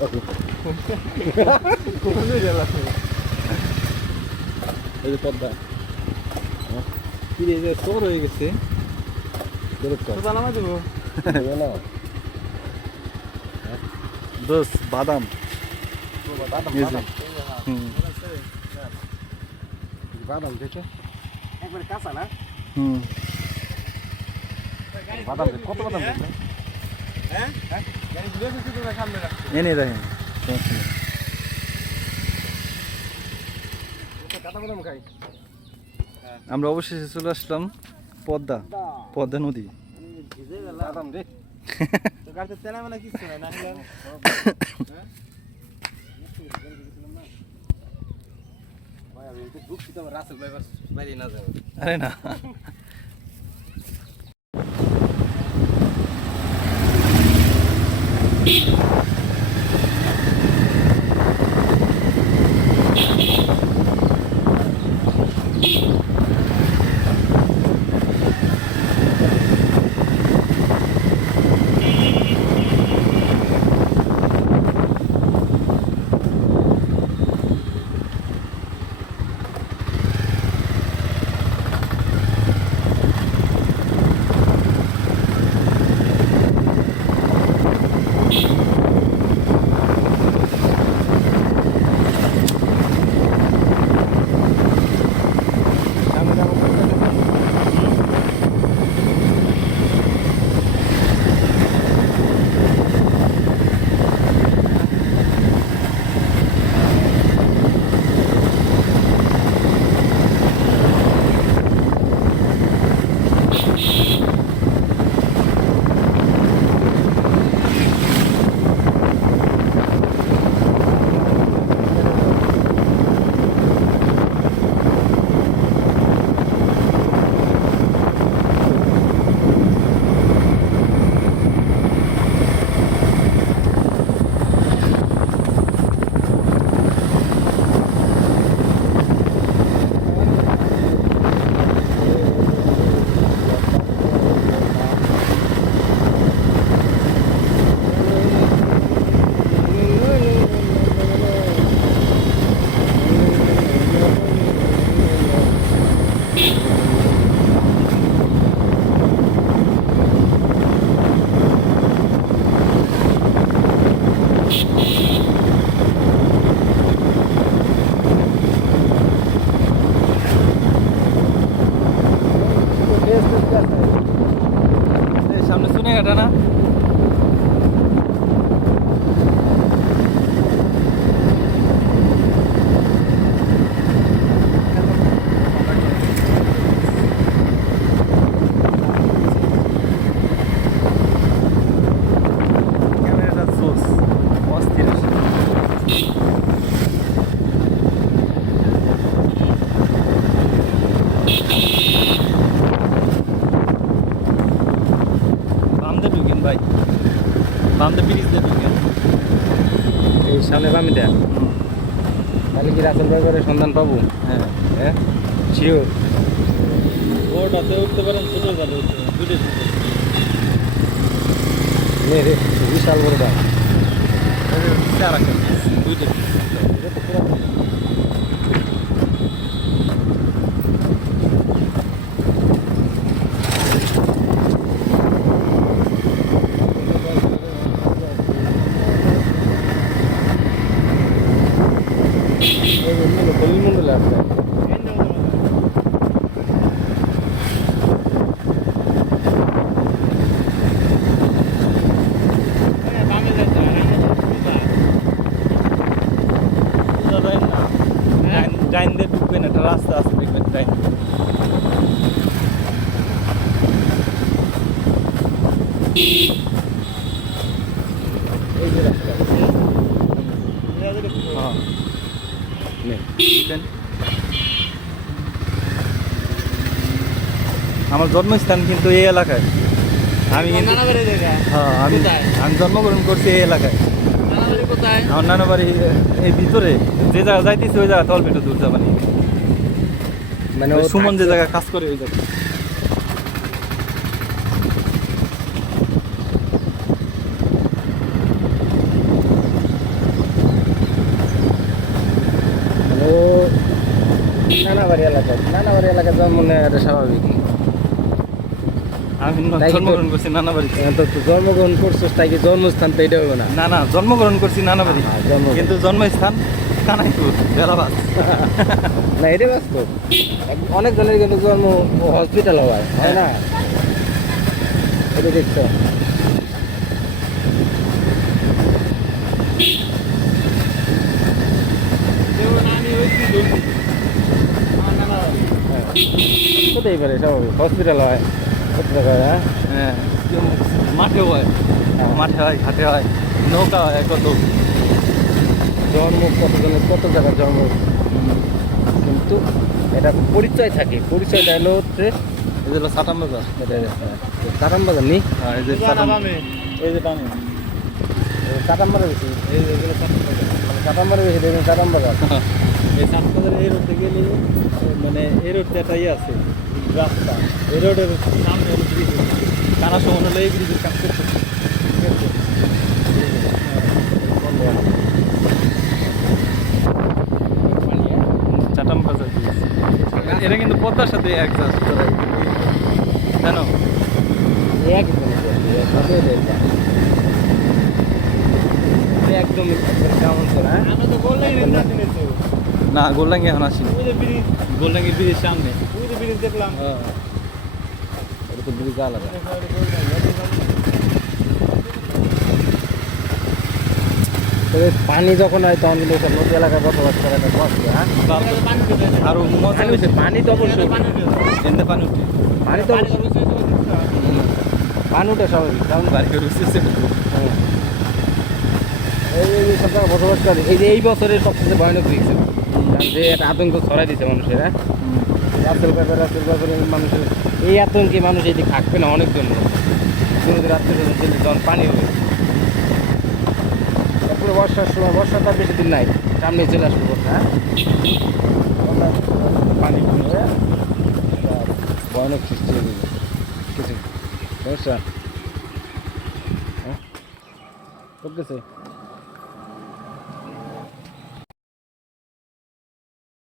এই যে পদ্মা কি রে, যে তোর হয়ে গেছে দোষ বাদাম বাদাম দেখে একবারে কাঁচা না? বাদাম কত বাদাম দেখলে এনে দেখেন আমরা অবশেষে চলে আসলাম পদ্মা নদী। আরে না সামনে শুনে এটা না ভাই বামটা ব্রিজ দিয়ে ঢুকেন এই সামনে বামিটা তাহলে কি রাসেল বাজারের সন্ধান পাবো? হ্যাঁ হ্যাঁ শিওর। ওটাতে উঠতে পারেন, ছোট যাবে দুটো বিশাল বড় দাম দুইটা ডাইন দিয়ে ঢুকবেন, একটা রাস্তা আছে দেখবেন ডাইন। এই যে রাস্তা আমার জন্মস্থান কিন্তু এই এলাকায়। আমি হ্যাঁ আমি জন্মগ্রহণ করছি এই এলাকায়। আমার নানা বাড়ি এই ভিতরে, যে জায়গা যাইতেছি ওই জায়গা অল্প একটু দূর যাবানি, মানে সুমন যে জায়গায় কাজ করে ওই জায়গায়। নানাবাড়ি এলাকায় জন্ম নেওয়া এটা স্বাভাবিক। আমি তাই কি জন্মগ্রহণ করছি নানাবাড়িতে। তো তুই জন্মগ্রহণ করছিস তাই কি জন্মস্থান তো এটা হবে না? না জন্মগ্রহণ করছি নানাবাড়ি, হ্যাঁ, জন্মগ্রহণ। কিন্তু জন্মস্থান কানাইপুর বেলাবাস। না এটা বাস্তব, অনেকজনের কিন্তু জন্ম হসপিটাল হয় না, এটা দেখছো? কোথায় পারে স্বাভাবিক হসপিটাল হয়, কোথায় হয়? হ্যাঁ হ্যাঁ, মাঠে হয়, মাঠে হয়, ঘাটে হয়, নৌকা হয় কত। জন্ম কতজনের কত জায়গায় জন্ম, কিন্তু এটা পরিচয় থাকে, পরিচয়টা হলো হচ্ছে এই যে হলো সাতাম বাজার। কাটাম বাজার নি, হ্যাঁ, এই যে সাতাম, এই যে টানে, কাটাম বাজার বেশি, এই যে এগুলো সাতাম বাজার। কাটাম বাজার বেশি দেখবেন, কাটাম বাজার। এই সাতাম বাজার এই রোডে গেলে মানে এই রোডটা এটাই আছে রাস্তা, এই রোডের সামনে হলো ব্রিজ, কানা সমান হলে এই ব্রিজের কাজ করতে। চাটাম বাজার ব্রিজ, এটা কিন্তু পদ্মার সাথে অ্যাডজাস্ট করে, জানো? একদম একদম কেমন করে, না গোল্ডাঙ্গি এখন আসিনি, গোল্ডাঙ্গি ব্রিজের সামনে। হ্যাঁ, এটা তো ব্রিজ আলাদা। তবে পানি যখন হয় তখন কিন্তু ওসব নদী এলাকায় বসবাস করে একটা কষ্ট, হ্যাঁ। আরো মজা হয়েছে, পানি তো অবশ্যই, এনতে পানি উঠে, পানি তো পানি উঠে স্বাভাবিক, কারণ বাড়ি করে উঠছে। হ্যাঁ। এই সব জায়গায় বসবাস করে, এই যে এই বছরের সবচেয়ে ভয়ানক হয়েছে, কারণ যে একটা আতঙ্ক ছড়াই দিচ্ছে মানুষের, হ্যাঁ। রাতের ব্যাপারে মানুষের এই আতঙ্কে মানুষ এই যে থাকবে না অনেক জন্য, রাত্রে যখন পানি হবে, তারপরে বর্ষার সময়, বর্ষা তার বেশি দিন নাই, সামনে চলে আসবে বর্ষা, হ্যাঁ। পানি হয়ে ভয়ানক সৃষ্টি হয়ে যাবে কিছু সমস্যা, হ্যাঁ, করতেছে।